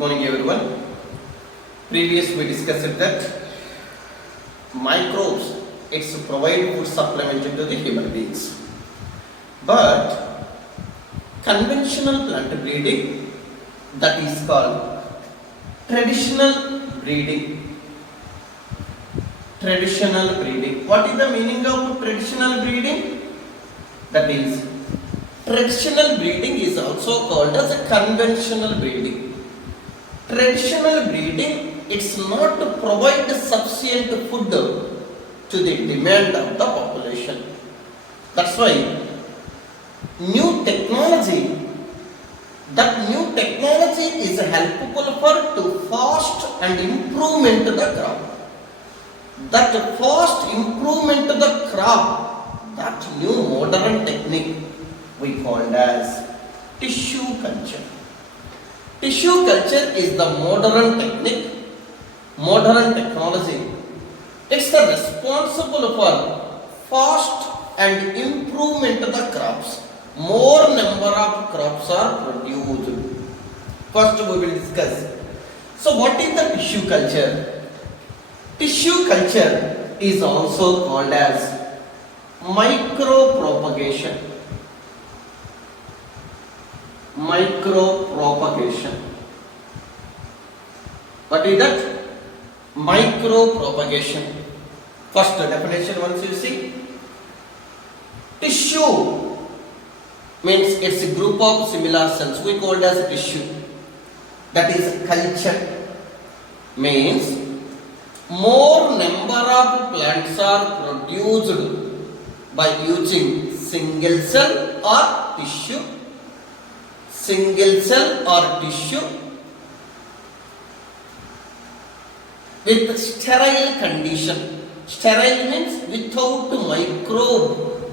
morning everyone. Previous we discussed that microbes provide food supplement to the human beings. But conventional plant breeding, that is called traditional breeding. Traditional breeding. What is the meaning of traditional breeding? That is, traditional breeding is also called as a conventional breeding. Traditional breeding, it's not to provide sufficient food to the demand of the population. That's why new technology is helpful for to fast and improvement the crop. That fast improvement to the crop, that new modern technique we called as tissue culture. Tissue culture is the modern technique, modern technology. It's the responsible for fast and improvement of the crops. More number of crops are produced. First we will discuss. So what is the tissue culture? Tissue culture is also called as micropropagation. Micropropagation. What is that? Micropropagation. First definition once you see. Tissue means it's a group of similar cells. We call it as tissue. That is culture. Means more number of plants are produced by using single cell or tissue. Single cell or tissue with sterile condition. Sterile means without microbe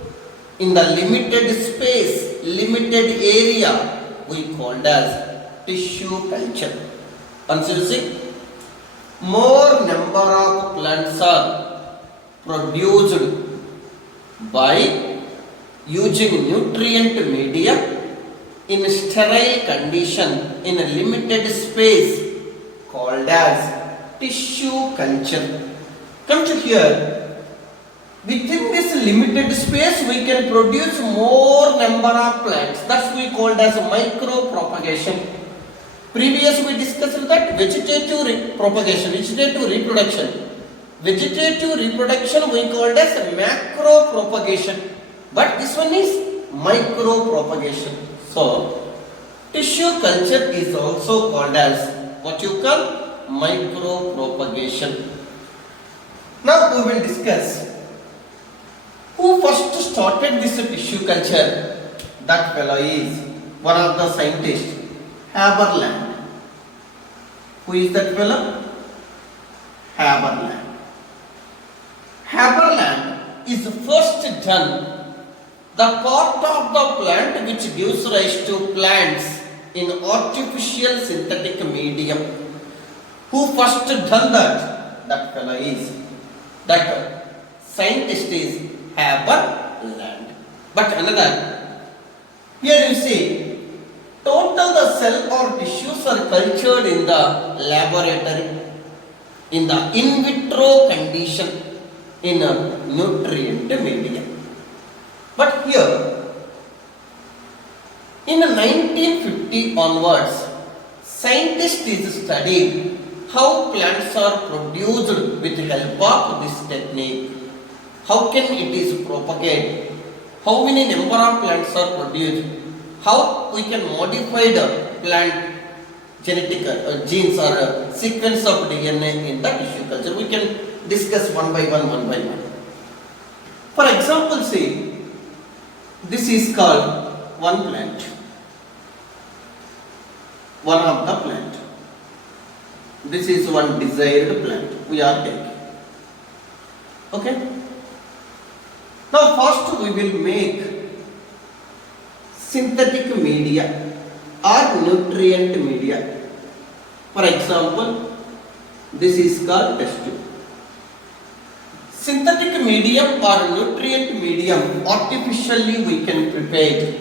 in the limited space, limited area, we called as tissue culture. Once you see, more number of plants are produced by using nutrient media in sterile condition in a limited space called as tissue culture. Come to here, within this limited space we can produce more number of plants. That's we called as micropropagation. Previous we discussed that vegetative propagation, vegetative reproduction. Vegetative reproduction we called as macropropagation. But this one is micropropagation. So, tissue culture is also called as what you call micropropagation. Now we will discuss who first started this tissue culture. That fellow is one of the scientists, Haberland. Who is that fellow? Haberland. Haberland is first done the part of the plant which gives rise to plants in artificial synthetic medium. Who first done that? That fellow is, that scientist is Haberland. But another, here you see, total the cell or tissues are cultured in the laboratory, in the in vitro condition, in a nutrient medium. But here, in 1950 onwards, scientists is studying how plants are produced with help of this technique. How can it is propagated? How many number of plants are produced? How we can modify the plant genetic genes or sequence of DNA in the tissue culture. We can discuss one by one. For example, see, this is called one plant, one of the plant. This is one desired plant we are taking. Okay. Now first we will make synthetic media or nutrient media. For example, this is called test tube. Synthetic medium or nutrient medium artificially we can prepare.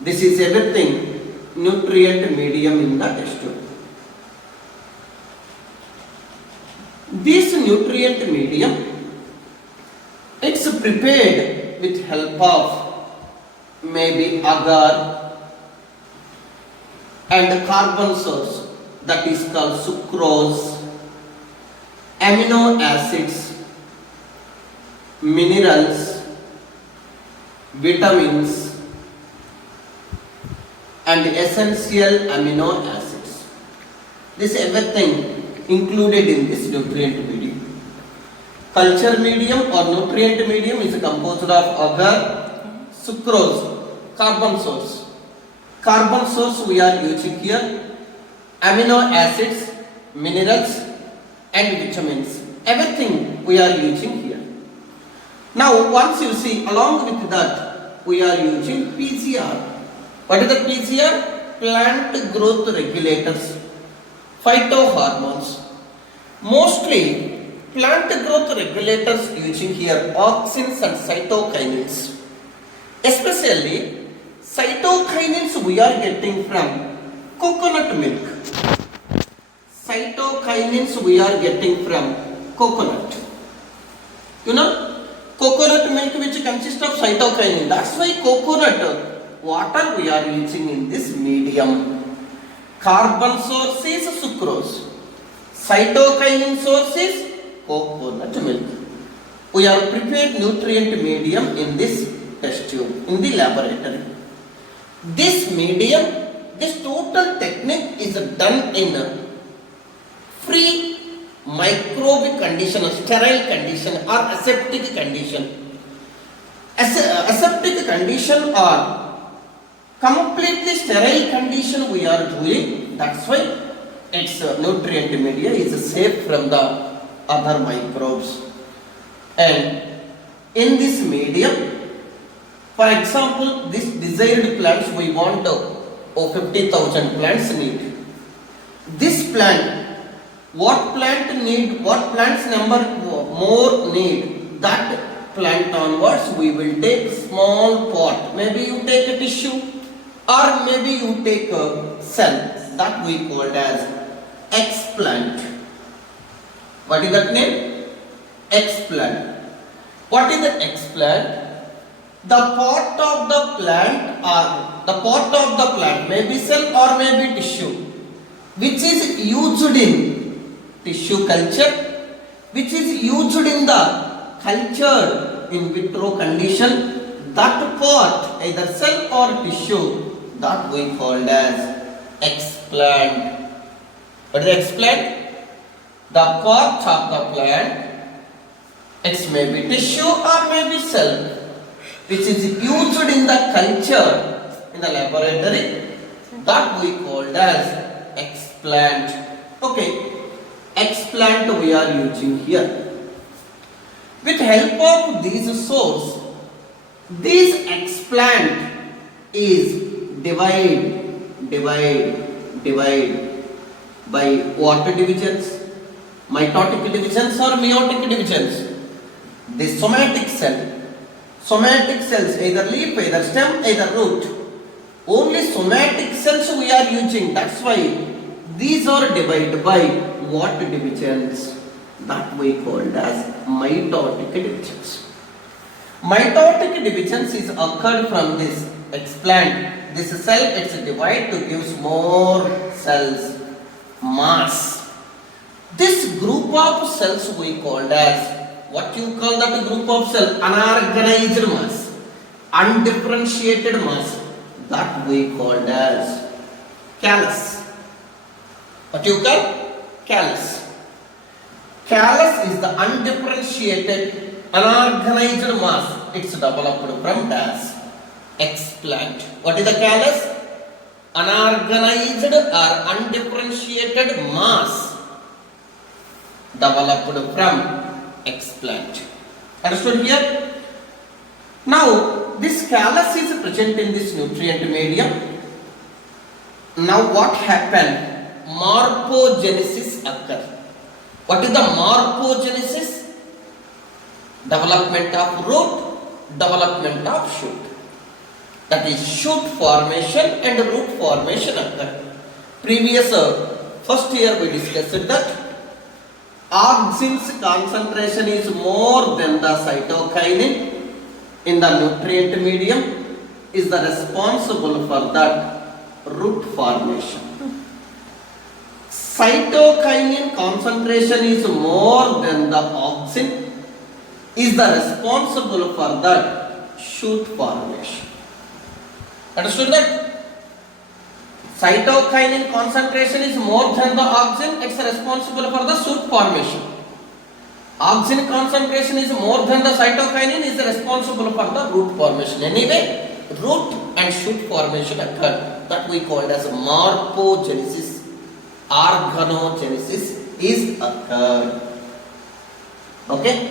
This is everything nutrient medium in the test tube. This nutrient medium, it's prepared with help of maybe agar and carbon source, that is called sucrose, amino acids, minerals, vitamins and essential amino acids. This everything included in this nutrient medium. Culture medium or nutrient medium is composed of agar, sucrose, carbon source. Carbon source we are using here, amino acids, minerals and vitamins. Everything we are using here. Now once you see, along with that we are using PCR. What is the PCR? Plant growth regulators, phytohormones. Mostly plant growth regulators using here auxins and cytokinins. Especially cytokinins we are getting from coconut milk. Cytokinins we are getting from coconut. You know, coconut milk which consists of cytokinin. That's why coconut water we are using in this medium. Carbon source is sucrose. Cytokinin source is coconut milk. We are prepared nutrient medium in this test tube, in the laboratory. This medium, this total technique is done in a free microbial condition, sterile condition or aseptic condition. Aseptic condition or completely sterile condition we are doing. That's why its nutrient media is safe from the other microbes. And in this medium, for example, this desired plants we want 50,000 plants need. This plant, what plants number more need, that plant onwards we will take small pot. Maybe you take a tissue or maybe you take a cell, that we called as explant. What is that name? Explant. What is the explant? The part of the plant maybe cell or maybe tissue, which is used in tissue culture, which is used in the culture in vitro condition, that part, either cell or tissue, that we called as explant. What is explant? The part of the plant, it may be tissue or may be cell, which is used in the culture in the laboratory, that we called as explant. Okay, explant we are using here. With help of these source, this explant is divide by what divisions? Mitotic divisions or meiotic divisions. The somatic cells, either leaf, either stem, either root. Only somatic cells we are using. That's why these are divided by what divisions? That we called as mitotic divisions. Mitotic divisions is occurred from this explant. This cell, it's divided to give more cells, mass. This group of cells we called as, what you call that group of cells? Unorganized mass, undifferentiated mass, that we called as callus. What you call? Callus. Callus is the undifferentiated, unorganized mass. It's developed from dash explant. What is the callus? Unorganized or undifferentiated mass developed from explant. Understood here? Now, this callus is present in this nutrient medium. Now, what happened? Morphogenesis occurs. What is the morphogenesis? Development of root, development of shoot. That is shoot formation and root formation occur. Previous first year we discussed that auxin's concentration is more than the cytokinin in the nutrient medium is the responsible for that root formation. Cytokinin concentration is more than the auxin is the responsible for that shoot formation. Understood that? Cytokinin concentration is more than the auxin, it's responsible for the shoot formation. Auxin concentration is more than the cytokinin is responsible for the root formation. Anyway, root and shoot formation occur. That we call as morphogenesis, organogenesis is occurred. Okay?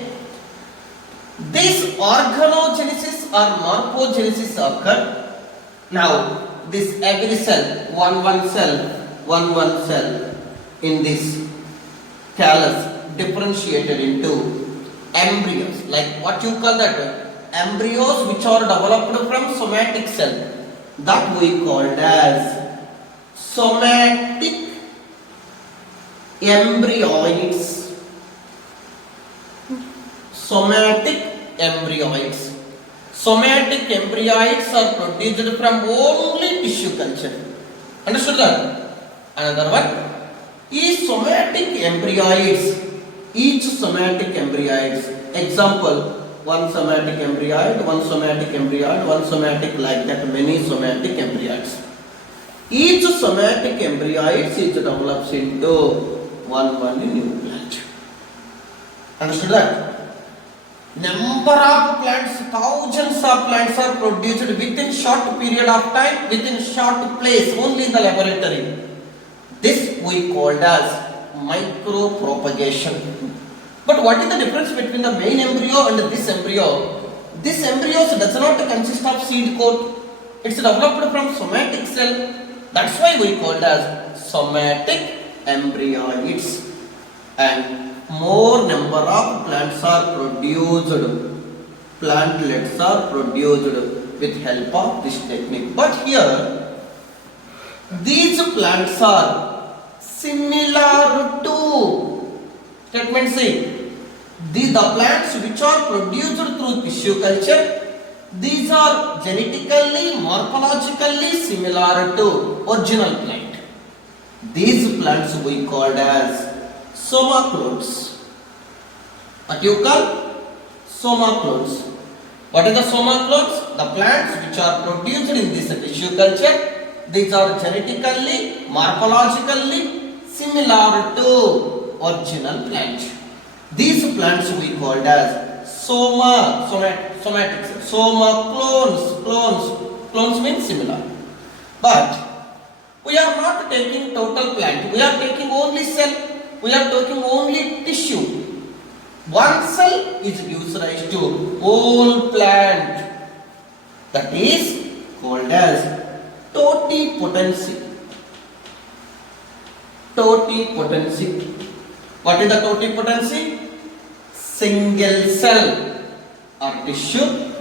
This organogenesis or morphogenesis occur. Now, this every cell, one cell in this callus differentiated into embryos. Like what you call that? Embryos which are developed from somatic cell. That we called as somatic embryoids. Somatic embryoids. Somatic embryoids are produced from only tissue culture. Understood that? Another one. Each somatic embryoids. Example, one somatic embryoid, one somatic embryoid, one somatic like that, many somatic embryoids. Each somatic embryoids is develops into one new plant. Understood that? Number of plants, thousands of plants are produced within short period of time, within short place, only in the laboratory. This we called as micropropagation. But what is the difference between the main embryo and this embryo? This embryo does not consist of seed coat. It's developed from somatic cell. That's why we called as somatic embryoids. And more number of plants are produced, plantlets are produced with help of this technique. But here, these plants are similar to, statement C, the plants which are produced through tissue culture, these are genetically, morphologically similar to original plant. These plants we called as somaclones. What you call? Somaclones. What is the somaclones? The plants which are produced in this tissue culture, these are genetically, morphologically similar to original plant. These plants we called as somatics. Clones means similar. But we are not taking total plant. We are taking only cell. We are taking only tissue. One cell is gives rise to whole plant. That is called as totipotency. Totipotency. What is the totipotency? Single cell or tissue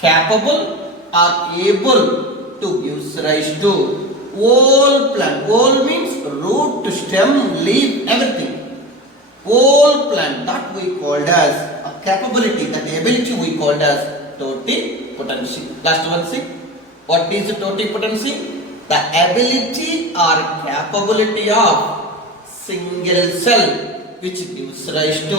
capable or able to give rise to whole plant. Whole means root, stem, leaf, everything. Whole plant, that we called as a capability, that ability we called as totipotency. Last one, see. What is totipotency? The ability or capability of single cell which gives rise to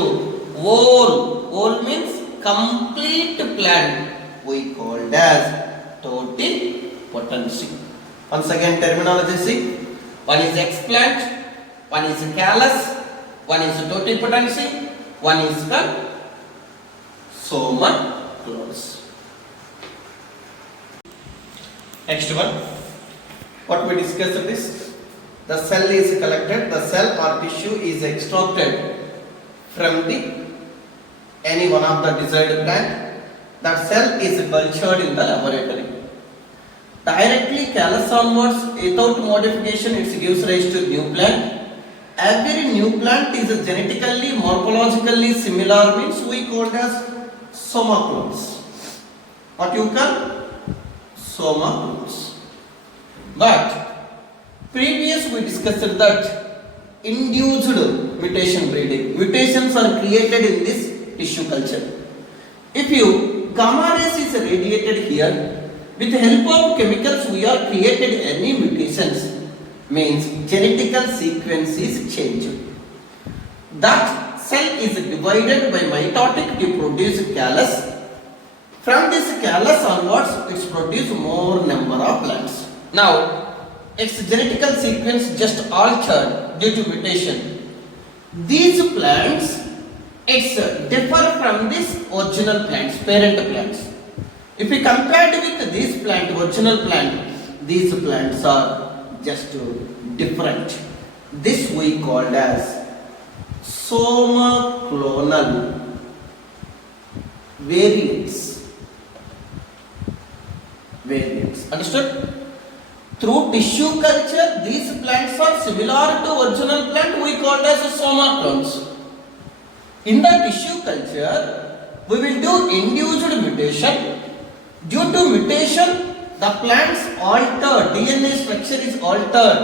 whole. Whole means complete plant. We called as totipotency. Once again, terminology see. One is explant, one is callus, one is totipotency, one is the somaclones. Next one, what we discussed is the cell is collected, the cell or tissue is extracted from the any one of the desired plant. That cell is cultured in the laboratory. Directly callus onwards, without modification, it gives rise to new plant. Every new plant is genetically, morphologically similar, means we call it as somaclones. What you call? Somaclones. But previous we discussed that induced mutation breeding. Mutations are created in this tissue culture. If you gamma rays is radiated here, with the help of chemicals we are created any mutations, means genetical sequence is changed. That cell is divided by mitotic to produce callus. From this callus onwards, it's produce more number of plants. Now, its genetical sequence just altered due to mutation. These plants, it's differ from these original plants, parent plants. If we compared with this plant, original plant, these plants are just different. This we called as somaclonal variants. Understood? Through tissue culture, these plants are similar to original plant, we called as somaclones. In the tissue culture, we will do induced mutation. Due to mutation, the plant's altered, DNA structure is altered,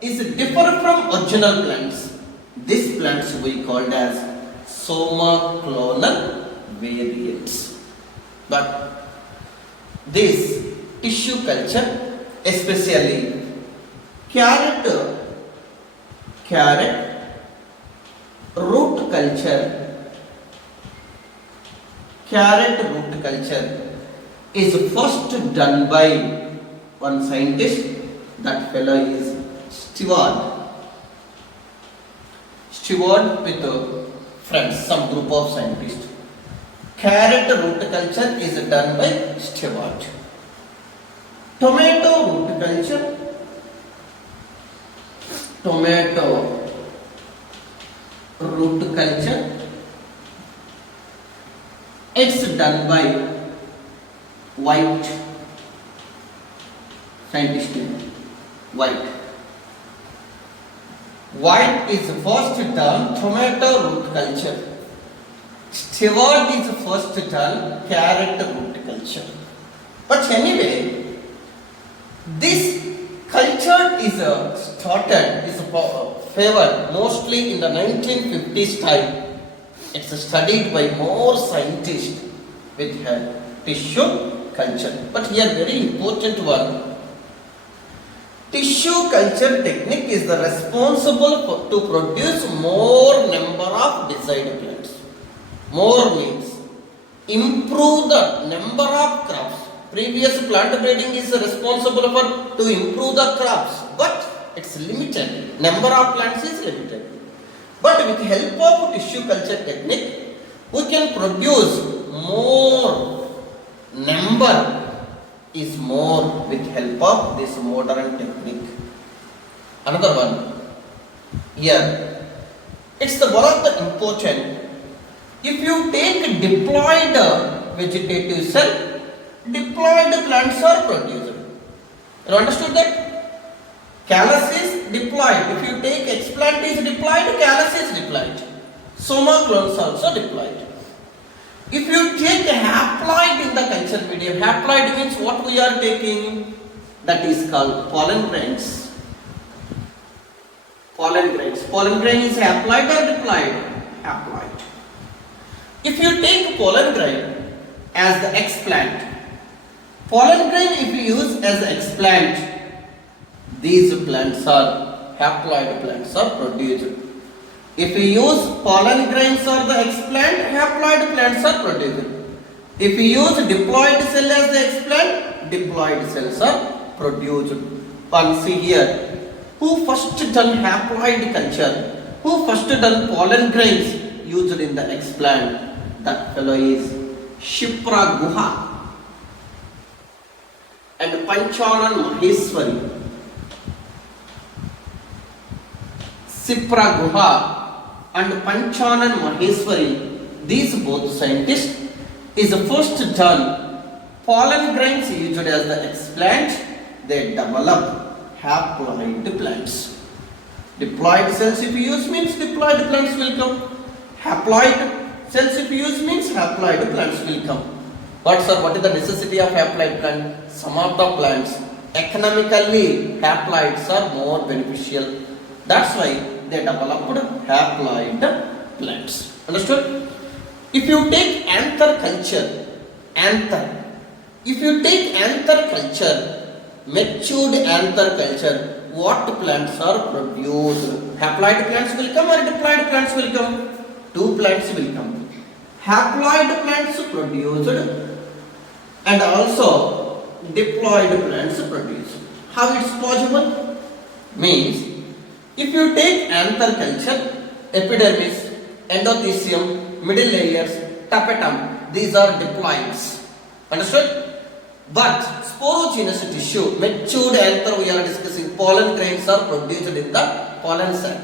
is different from original plants. These plants we called as somaclonal variants. But this tissue culture, especially carrot root culture is first done by one scientist. That fellow is Stewart with friends, some group of scientists. Carrot root culture is done by Stewart. Tomato root culture, it's done by White, scientist White. White is first done tomato root culture. Stewart is first done carrot root culture. But anyway, this culture is favored mostly in the 1950s time. It's studied by more scientists with tissue culture. But here very important one. Tissue culture technique is the responsible to produce more number of desired plants. More means improve the number of crops. Previous plant breeding is responsible to improve the crops, but it's limited. Number of plants is limited. But with help of tissue culture technique, we can produce more. Number is more with help of this modern technique. Another one here. It's the one of the important. If you take diploid vegetative cell, diploid plants are produced. You understood that? Callus is diploid. If you take explant is diploid, callus is diploid. Somaclones also diploid. If you take haploid in the culture medium, haploid means what we are taking? That is called pollen grains. Pollen grains. Pollen grain is haploid or diploid? Haploid. If you take pollen grain as the explant, pollen grain if you use as the explant, these plants are haploid plants are produced. If you use pollen grains or the explant, haploid plants are produced. If you use diploid cell as the explant, diploid cells are produced. And see here, who first done haploid culture, who first done pollen grains used in the explant, that fellow is Shipra Guha and Panchanan Maheswari. Shipra Guha and Panchanan Maheswari, these both scientists, is first done pollen grains used as the explant. They develop haploid plants. Diploid cells if you use means diploid plants will come. Haploid cells if you use means haploid plants will come. But sir, what is the necessity of haploid plant? Some of the plants economically haploids are more beneficial. That's why they developed haploid plants. Understood? If you take anther culture, matured anther culture, what plants are produced? Haploid plants will come or diploid plants will come? Two plants will come. Haploid plants produced and also diploid plants produced. How it's possible? Means, if you take anther culture, epidermis, endothecium, middle layers, tapetum, these are diploids. Understood? But sporogenous tissue, matured anther, we are discussing, pollen grains are produced in the pollen sac,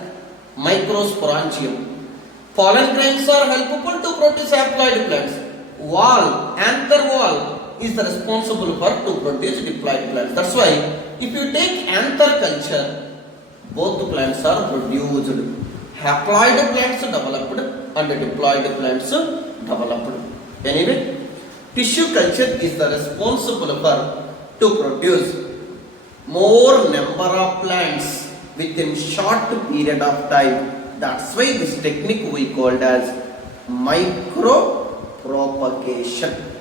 microsporangium. Pollen grains are helpful to produce haploid plants. Anther wall is responsible for to produce diploid plants. That's why if you take anther culture, both plants are produced. Haploid plants developed and diploid plants developed. Anyway, tissue culture is the responsible for to produce more number of plants within short period of time. That's why this technique we called as micropropagation.